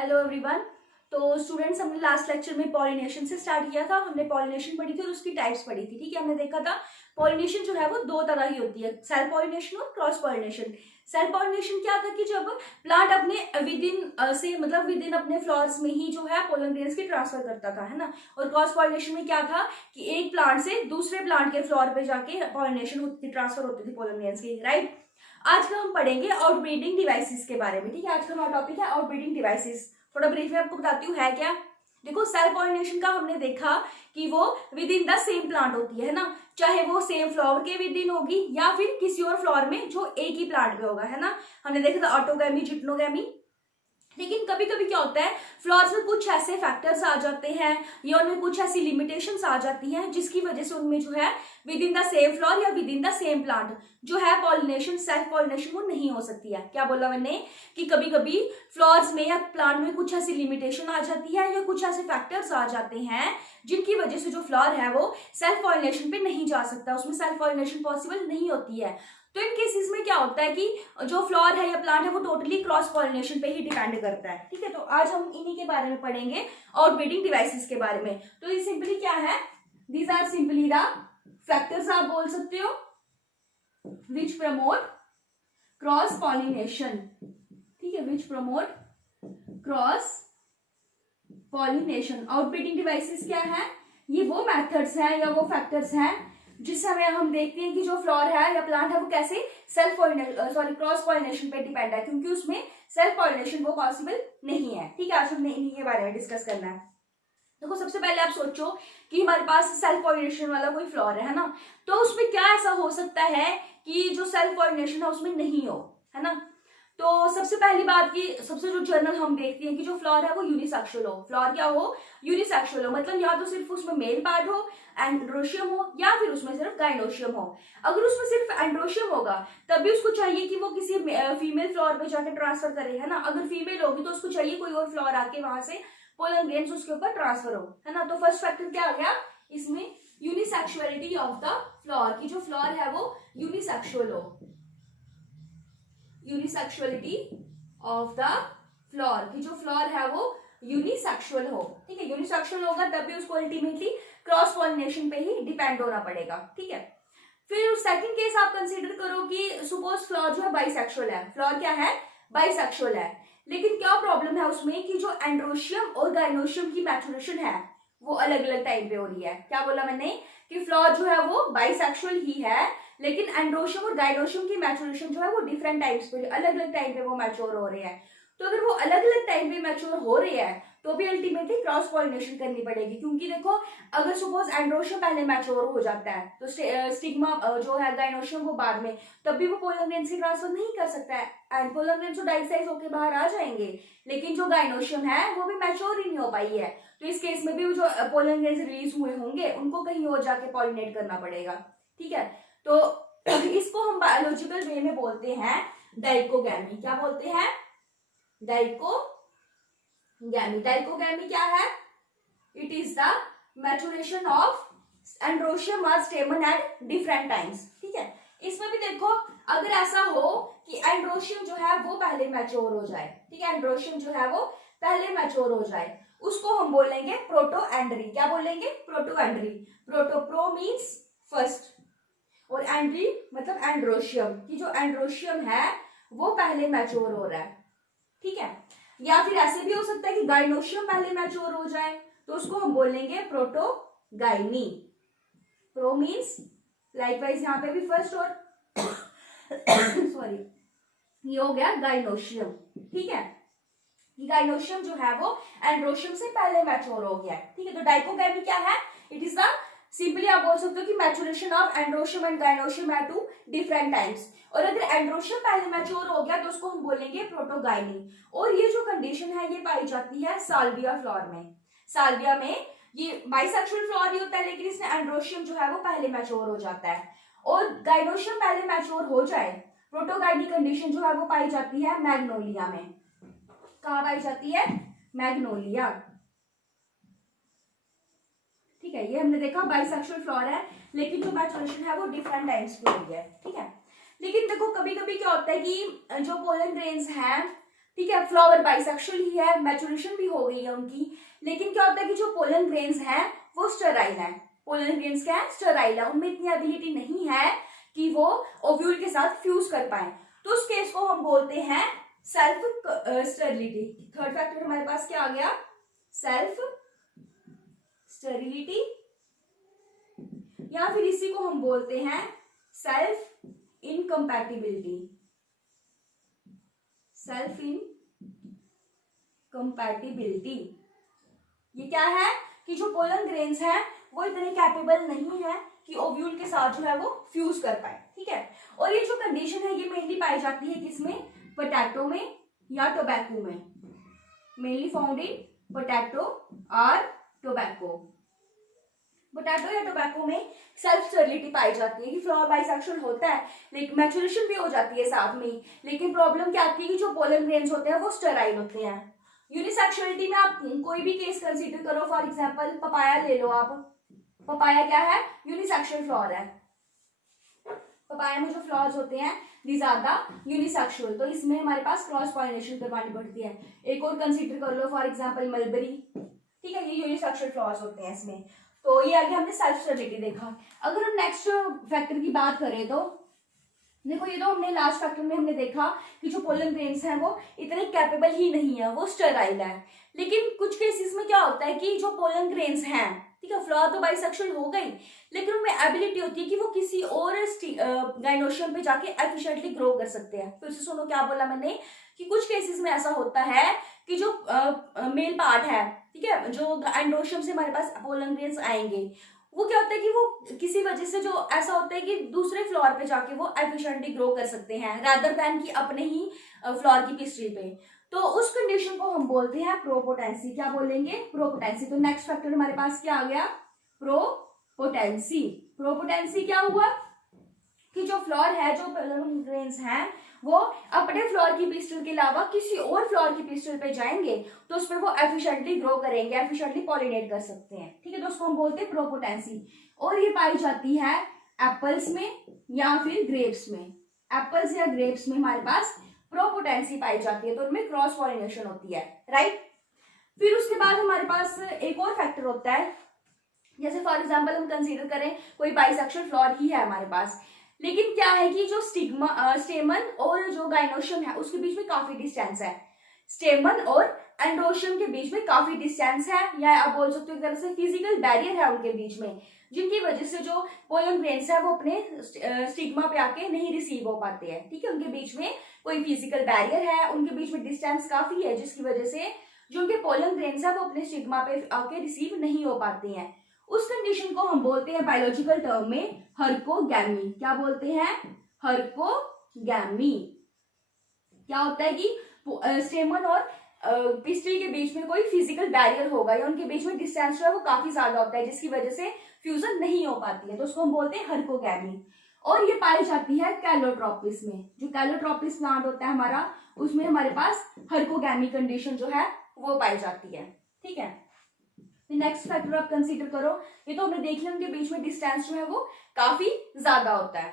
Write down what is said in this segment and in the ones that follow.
Hello everyone. तो students, हमने last lecture में पॉलिनेशन से स्टार्ट किया था। हमने पॉलिनेशन पढ़ी थी और उसकी टाइप्स पढ़ी थी। ठीक है, हमने देखा था पॉलिनेशन जो है वो दो तरह की होती है, सेल्फ पॉलिनेशन और क्रॉस पॉलिनेशन। सेल्फ पॉलिनेशन क्या था कि जब प्लांट अपने विद इन अपने फ्लावर्स में ही जो है पोलन ग्रेन्स की ट्रांसफर करता था, है ना। और क्रॉस पॉलिनेशन में क्या था कि एक प्लांट से दूसरे प्लांट के फ्लावर पे जाके पॉलिनेशन होती थी, ट्रांसफर होती थी पोलन ग्रेन्स की, राइट। आज का हम पढ़ेंगे आउटब्रीडिंग डिवाइसेस के बारे में। ठीक है, आज का हमारा टॉपिक है आउटब्रीडिंग डिवाइसेस। थोड़ा ब्रीफ में आपको बताती हूँ है क्या। देखो, सेल्फ पॉलिनेशन का हमने देखा कि वो with in the same plant होती है ना, चाहे वो सेम फ्लावर के विद इन होगी या फिर किसी और फ्लावर में जो एक ही प्लांट पे होगा, है ना। हमने देखा था ऑटोगैमी, जिटनोगैमी। लेकिन कभी कभी क्या होता है, फ्लावर्स में कुछ ऐसे फैक्टर्स आ जाते हैं या उनमें कुछ ऐसी लिमिटेशंस आ जाती हैं जिसकी वजह से उनमें जो है within the same flower या within the same plant जो है पॉलिनेशन, सेल्फ पॉलिनेशन वो नहीं हो सकती है। क्या बोला मैंने कि कभी कभी फ्लावर्स में या प्लांट में कुछ ऐसी लिमिटेशन आ जाती है या कुछ ऐसे फैक्टर्स आ जाते हैं जिनकी वजह से जो फ्लावर है वो सेल्फ पॉलिनेशन पे नहीं जा सकता, उसमें सेल्फ पॉलिनेशन पॉसिबल नहीं होती है। तो इन केसेस में क्या होता है कि जो फ्लावर है या प्लांट है वो टोटली क्रॉस पॉलिनेशन पे ही डिपेंड करता है। ठीक है, तो आज हम इन्हीं के बारे में पढ़ेंगे, आउटब्रीडिंग डिवाइसेस के बारे में। तो ये सिंपली क्या है, these are simply the factors, आप बोल सकते हो, विच प्रमोट क्रॉस पॉलिनेशन। ठीक है, विच promote cross pollination. Outbreeding devices क्या है, ये वो मेथड्स हैं या वो फैक्टर्स हैं जिस समय हम देखते हैं कि जो फ्लावर है या प्लांट है वो कैसे क्रॉस पॉलिनेशन पे डिपेंड है, क्योंकि उसमें सेल्फ पॉलिनेशन वो पॉसिबल नहीं है। ठीक है, आज हमने इन्हीं के बारे में डिस्कस करना है। देखो, सबसे पहले आप सोचो कि हमारे पास सेल्फ पॉलिनेशन वाला कोई फ्लावर है ना, तो उसमें क्या ऐसा हो सकता है कि जो सेल्फ पॉलिनेशन है उसमें नहीं हो, है ना। तो सबसे पहली बात की सबसे जो जनरल हम देखते हैं कि जो फ्लावर है वो यूनिसेक्सुअल हो। फ्लावर क्या हो, यूनिसेक्सुअल हो, मतलब या तो सिर्फ उसमें मेल पार्ट हो, एंड्रोशियम हो, या फिर उसमें सिर्फ गाइनोशियम हो। अगर उसमें सिर्फ एंड्रोशियम होगा तब भी उसको चाहिए कि वो किसी फीमेल फ्लावर पे जाकर ट्रांसफर करे, है ना। अगर फीमेल होगी तो उसको चाहिए कोई और फ्लावर आके वहां से पोलन ग्रेन्स उसके ऊपर ट्रांसफर हो, है ना। तो फर्स्ट फैक्टर क्या आ गया इसमें, यूनिसेक्सुअलिटी ऑफ द फ्लावर, की जो फ्लावर है वो यूनिसेक्सुअल हो, यूनिसेक्सुअलिटी ऑफ द फ्लावर, की जो फ्लावर है वो यूनिसेक्सुअल हो। ठीक है, यूनिसेक्सुअल होगा तब भी उसको अल्टीमेटली क्रॉस पॉलिनेशन पे ही डिपेंड होना पड़ेगा। ठीक है, फिर सेकंड केस आप कंसीडर करो कि सपोज फ्लावर जो है बाइसेक्सुअल है। फ्लावर क्या है, बाइसेक्सुअल है, लेकिन क्या प्रॉब्लम है उसमें कि जो एंड्रोशियम और गाइनोशियम की मैचुरेशन है वो अलग अलग टाइम पे हो रही है। क्या बोला मैंने कि फ्लावर जो है वो बाइसेक्सुअल ही है, लेकिन एंड्रोशियम और गाइनोशियम की मैचुरेशन जो है वो डिफरेंट टाइम्स पे, अलग अलग टाइम पे वो मैच्योर हो रहे हैं। तो अगर वो अलग अलग टाइम पे मैच्योर हो रहे हैं तो भी अल्टीमेटली क्रॉस पॉलिनेशन करनी पड़ेगी, क्योंकि देखो अगर सपोज एंड्रोशियम पहले मैच्योर हो जाता है तो स्टिग्मा जो है गाइनोशियम वो बाद में, तब भी वो पोलन ग्रेन्स की ट्रांसफर नहीं कर सकता है, एंड पोलन ग्रेन्स तो डाइसाइज होकर बाहर आ जाएंगे, लेकिन जो गाइनोशियम है वो भी मैच्योर ही नहीं हो पाई है। तो इस केस में भी जो पोलन ग्रेन्स रिलीज हुए होंगे उनको कहीं और जाके पॉलिनेट करना पड़ेगा। ठीक है, तो इसको हम बायोलॉजिकल वे में बोलते हैं डाइकोगैमी। क्या बोलते हैं, डाइकोगैमी। डाइकोगैमी क्या है, it is the maturation of androecium और स्टेमन एट डिफरेंट टाइम्स। ठीक है, इसमें भी देखो अगर ऐसा हो कि एंड्रोशियम जो है वो पहले मैच्योर हो जाए, ठीक है, एंड्रोशियम जो है वो पहले मैच्योर हो जाए, उसको हम बोलेंगे प्रोटो एंड्री। क्या बोलेंगे, protandry. Proto, pro means first और एंड्री मतलब एंड्रोशियम, की जो एंड्रोशियम है वो पहले मैच्योर हो रहा है। ठीक है, या फिर ऐसे भी हो सकता है कि गाइनोशियम पहले मैच्योर हो जाए, तो उसको हम बोलेंगे प्रोटोगाइनी। प्रो मीन्स लाइकवाइज यहाँ पे भी फर्स्ट और सॉरी ये हो गया गाइनोशियम। ठीक है, गाइनोशियम जो है वो एंड्रोशियम से पहले मैच्योर हो गया है। ठीक है, तो डाइकोगैमी क्या है, इट इज द सिंपली आप बोल सकते हो कि maturation of androecium and gynoecium at two different times. और अगर एंड्रोशियम पहले मैच्योर हो गया तो उसको हम बोलेंगे प्रोटोगाइनी। और ये जो कंडीशन है ये पाई जाती है साल्विया फ्लावर में। साल्विया में ये बाइसेक्सुअल फ्लावर ही होता है, लेकिन इसमें एंड्रोशियम जो है वो पहले मैच्योर हो जाता है और गाइनोशियम पहले मैच्योर हो जाए। प्रोटोगाइनी कंडीशन जो है वो पाई जाती है मैग्नोलिया में। कहाँ पाई जाती है, मैग्नोलिया। ठीक है, ये हमने देखा बाइसेक्सुअल फ्लावर है, लेकिन जो मैचुरेशन है वो डिफरेंट टाइम्स पे हुई है। ठीक है, लेकिन देखो कभी कभी क्या होता है कि जो पोलन ग्रेन्स हैं ठीक है, फ्लावर बाइसेक्सुअल ही है, मैचुरेशन भी हो गई है उनकी, लेकिन क्या होता है कि जो पोलन ग्रेन्स हैं वो स्टेराइल है। पोलन ग्रेन्स क्या है, स्टेराइल है, उनमें इतनी एबिलिटी नहीं है कि वो ओव्यूल के साथ फ्यूज कर पाए, तो उस केस को हम बोलते हैं सेल्फ स्टेरिलिटी। थर्ड फैक्टर हमारे पास क्या आ गया, सेल्फ स्टेरिलिटी, या फिर इसी को हम बोलते हैं सेल्फ इनकम्पैटिबिलिटी। सेल्फ इनकम्पैटिबिलिटी ये क्या है कि जो पोलन ग्रेन्स हैं वो इतने कैपेबल नहीं है कि ओव्यूल के साथ जो है वो फ्यूज कर पाए, ठीक है। और ये जो कंडीशन है ये मेनली पाई जाती है किसमें, पोटैटो में या टोबैको में, मेनली फाउंड इन पोटैटो और टोबैको। पोटैटो या टोबैको में सेल्फ स्टेरिलिटी पाई जाती है कि फ्लावर बाइसेक्सुअल होता है, लेकिन मैचुरेशन भी हो जाती है साथ में, लेकिन प्रॉब्लम क्या आती है कि जो पोलन ग्रेन्स होते हैं वो स्टेराइल होते हैं। यूनिसेक्सुअलिटी में आप कोई भी केस कंसीडर करो, फॉर एग्जांपल पपाया ले लो आप, पपाया क्या है, यूनिसेक्सुअल फ्लावर है, पपाया में जो फ्लावर्स होते हैं दीज आर द यूनिसेक्सुअल, तो इसमें हमारे पास क्रॉस पॉलिनेशन करवानी पड़ती है। एक और कंसीडर कर लो, फॉर एग्जांपल मलबरी, ठीक है, ये यूनिसेक्सुअल फ्लावर्स होते हैं इसमें। तो ये आगे हमने सेल्फ स्टेरिलिटी देखा। अगर हम नेक्स्ट फैक्टर की बात करें तो देखो, ये तो हमने लास्ट फैक्टर में हमने देखा कि जो पोलन ग्रेन्स हैं वो इतने कैपेबल ही नहीं है, वो स्टेराइल है। लेकिन कुछ केसेस में क्या होता है कि जो पोलन ग्रेन्स हैं, ठीक है, फ्लावर तो बाइसेक्सुअल हो गई, लेकिन उनमें एबिलिटी होती है कि वो किसी और गाइनोशियम पे जाके एफिशिएंटली ग्रो कर सकते हैं। फिर से सुनो क्या बोला मैंने, कि कुछ केसेस में ऐसा होता है कि जो मेल पार्ट है, ठीक है, जो एंडोशियम से हमारे पास पोलन ग्रेन्स आएंगे, वो क्या होता है कि वो किसी वजह से जो ऐसा होता है कि दूसरे फ्लोर पे जाके वो एफिशिएंटली ग्रो कर सकते हैं रादर देन कि अपने ही फ्लोर की पिस्टिल पे, तो उस कंडीशन को हम बोलते हैं प्रोपोटेंसी। क्या बोलेंगे, प्रोपोटेंसी। तो नेक्स्ट फैक्टर हमारे पास क्या आ गया, प्रोपोटेंसी। प्रोपोटेंसी क्या हुआ कि जो फ्लोर है, जो पोलन ग्रेन्स हैं, वो अपने फ्लोर की पिस्टल के अलावा किसी और फ्लोर की पिस्टल पे जाएंगे तो उस पर वो एफिशिएंटली ग्रो करेंगे, एफिशिएंटली पॉलिनेट कर सकते हैं, ठीक है, तो उसको हम बोलते हैं प्रोपोटेंसी। और ये पाई जाती है एप्पल्स में या फिर ग्रेप्स में। एप्पल्स या ग्रेप्स में हमारे पास प्रोपोटेंसी पाई जाती है, तो उनमें क्रॉस पॉलिनेशन होती है, राइट। फिर उसके बाद हमारे पास एक और फैक्टर होता है, जैसे फॉर एग्जाम्पल हम कंसीडर करें कोई बाइसेक्सुअल फ्लोर ही है हमारे पास, लेकिन क्या है कि जो स्टेमन और जो गाइनोशियम है उसके बीच में काफी डिस्टेंस है, स्टेमन और एंडोशियम के बीच में काफी डिस्टेंस है, या आप बोल सकते हो एक तरह से फिजिकल बैरियर है उनके बीच में, जिनकी वजह से जो पोलन ग्रेन्स है वो अपने स्टिग्मा पे आके नहीं रिसीव हो पाते हैं, ठीक है, उनके बीच में कोई फिजिकल बैरियर है, उनके बीच में डिस्टेंस काफी है, जिसकी वजह से जो उनके पोलन ग्रेन्स है वो अपने स्टिग्मा पे आके रिसीव नहीं हो पाते हैं। उस कंडीशन को हम बोलते हैं बायोलॉजिकल टर्म में हर्कोगैमी। क्या बोलते हैं, हर्कोगैमी। क्या होता है कि स्टेमन और पिस्टिल के बीच में कोई फिजिकल बैरियर होगा या उनके बीच में डिस्टेंस जो है वो काफी ज्यादा होता है, जिसकी वजह से फ्यूजन नहीं हो पाती है, तो उसको हम बोलते हैं हर्कोगैमी। और ये पाई जाती है कैलोट्रोपिस में। जो कैलोट्रोपिस प्लांट होता है हमारा, उसमें हमारे पास हर्कोगैमी कंडीशन जो है वो पाई जाती है, ठीक है। नेक्स्ट फैक्टर आप कंसीडर करो, ये तो हमने देख लिया उनके बीच में डिस्टेंस जो है वो काफी ज्यादा होता है।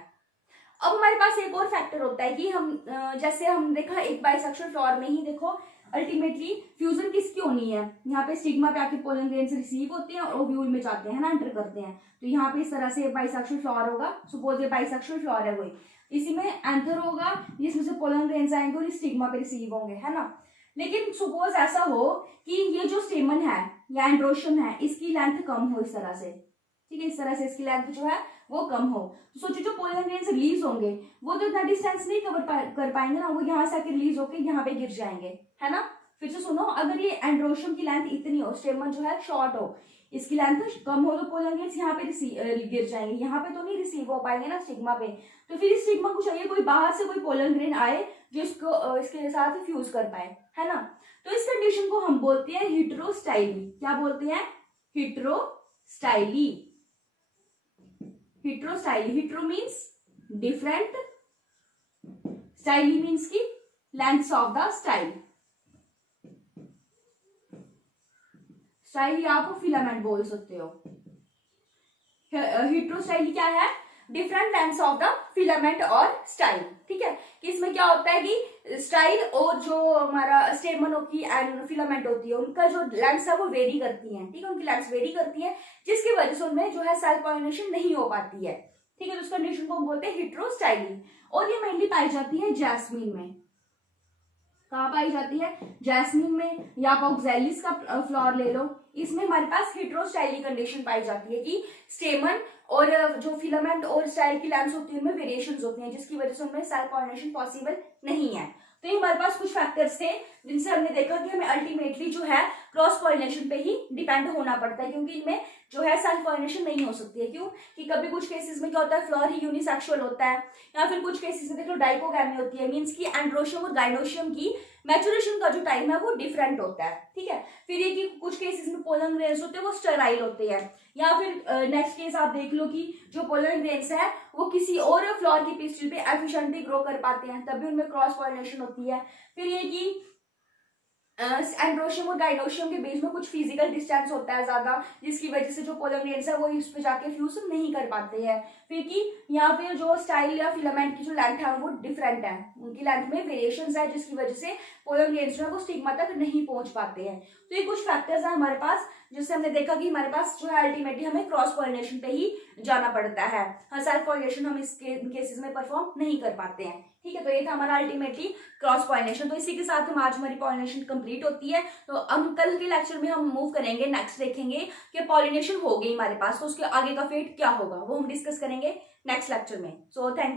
अब हमारे पास एक और फैक्टर होता है कि हम जैसे हम देखा एक बाइसेक्सुअल फ्लोर में ही देखो अल्टीमेटली फ्यूजन किसकी होनी है, यहाँ पे स्टिग्मा पे आके पोलन ग्रेन्स रिसीव होते हैं और ओव्यूल में जाते हैं ना, एंटर करते हैं, तो यहाँ पे इस तरह से बाइसेक्सुअल फ्लोर होगा, सपोज ये बाइसेक्सुअल फ्लोर है वही, इसी में एंथर होगा जिसमें से पोलन ग्रेन्स आएंगे और स्टिग्मा पे रिसीव होंगे, है ना। लेकिन सपोज ऐसा हो कि ये जो स्टेमन है या एंड्रोशियम है इसकी लेंथ कम हो इस तरह से, ठीक है, इस तरह से इसकी लेंथ जो है वो कम हो, तो सोचो जो पोलन ग्रेन्स रिलीज होंगे वो तो इतना डिस्टेंस नहीं कर पाएंगे ना, वो यहाँ से आके रिलीज होकर यहाँ पे गिर जाएंगे, है ना। फिर से सुनो, अगर ये एंड्रोशियम की लेंथ इतनी हो, स्टेमन जो है शॉर्ट हो, इसकी लेंथ कम हो, तो पोलन ग्रेन्स यहाँ पे गिर जाएंगे, यहाँ पे तो नहीं रिसीव हो पाएंगे ना स्टिग्मा पे, तो फिर इस स्टिग्मा को चाहिए कोई बाहर से कोई पोलन ग्रेन आए जो इसको इसके साथ फ्यूज कर पाए, है ना। तो इस कंडीशन को हम बोलते हैं हिट्रोस्टाइली। क्या बोलते हैं, heterostyly. Heterostyly, hetero means different, styli means की lengths of the style. Styli आप फिलामेंट बोल सकते हो। हिट्रोस्टाइली क्या है, different lengths of the filament और स्टाइल, ठीक है, कि इसमें क्या होता है कि स्टाइल और जो हमारा स्टेमन की एंड फिलामेंट होती है उनका जो लेंथ है वो वेरी करती है, ठीक है, उनकी लेंथ वेरी करती है, जिसकी वजह से उनमें जो है सेल्फ पॉलिनेशन नहीं हो पाती है, ठीक है। तो उस कंडीशन को हम बोलते हैं हेटेरोस्टाइली, और ये मेनली पाई जाती है जैस्मीन में। कहाँ पाई जाती है? जैस्मीन में, या आप ऑक्सैलिस का फ्लावर ले लो, इसमें हमारे पास हेटेरोस्टाइली कंडीशन पाई जाती है कि स्टेमन और जो फिलामेंट और स्टाइल की लेंथ होती है उनमें वेरिएशंस होती हैं, जिसकी वजह से उनमें सेल्फ पॉलिनेशन पॉसिबल नहीं है। तो ये हमारे पास कुछ फैक्टर्स थे जिनसे हमने देखा कि हमें अल्टीमेटली जो है क्रॉस पॉलिनेशन पे ही डिपेंड होना पड़ता है, क्योंकि इनमें जो है सेल्फ पॉलिनेशन नहीं हो सकती है। क्यों? कि कभी कुछ केसेस में क्या होता है, फ्लावर ही यूनिसेक्सुअल होता है, या फिर कुछ केसेस में देख लो डाइकोगैमी होती है, मीन्स की एंड्रोशियम और गाइनोशियम की मैचुरेशन का जो टाइम है वो डिफरेंट होता है, ठीक है। फिर ये कि कुछ केसेस में पोलन ग्रेन्स होते हैं वो स्टेराइल होते हैं, या फिर नेक्स्ट केस आप देख लो कि जो पोलन ग्रेन्स है वो किसी और फ्लावर की पिस्टिल पे एफिशिएंटली ग्रो कर पाते हैं, तभी उनमें क्रॉस पॉलिनेशन होती है। फिर ये कि एंड्रोशियम और गाइनोशियम के बीच में कुछ फिजिकल डिस्टेंस होता है ज्यादा, जिसकी वजह से जो पोलन ग्रेन्स है वो इस पे जाके फ्यूज नहीं कर पाते हैं। फिर कि यहाँ पे जो स्टाइल या फिलामेंट की जो लेंथ है वो डिफरेंट है, उनकी लेंथ में वेरिएशंस है, जिसकी वजह से पोलन ग्रेन्स जो है वो स्टिग्मा तक नहीं पहुंच पाते हैं। तो ये कुछ फैक्टर्स है हमारे पास, जिससे हमने देखा कि हमारे पास जो है अल्टीमेटली हमें क्रॉस पॉलिनेशन पे ही जाना पड़ता है, सेल्फ पॉलिनेशन हम इस केसेस में परफॉर्म नहीं कर पाते हैं, ठीक है। तो ये था हमारा अल्टीमेटली क्रॉस पॉलिनेशन। तो इसी के साथ हम आज हमारी पॉलिनेशन कंप्लीट होती है। तो हम कल के लेक्चर में हम मूव करेंगे, नेक्स्ट देखेंगे कि पॉलिनेशन हो गई हमारे पास, तो उसके आगे का फेट क्या होगा वो हम डिस्कस करेंगे नेक्स्ट लेक्चर में। So thank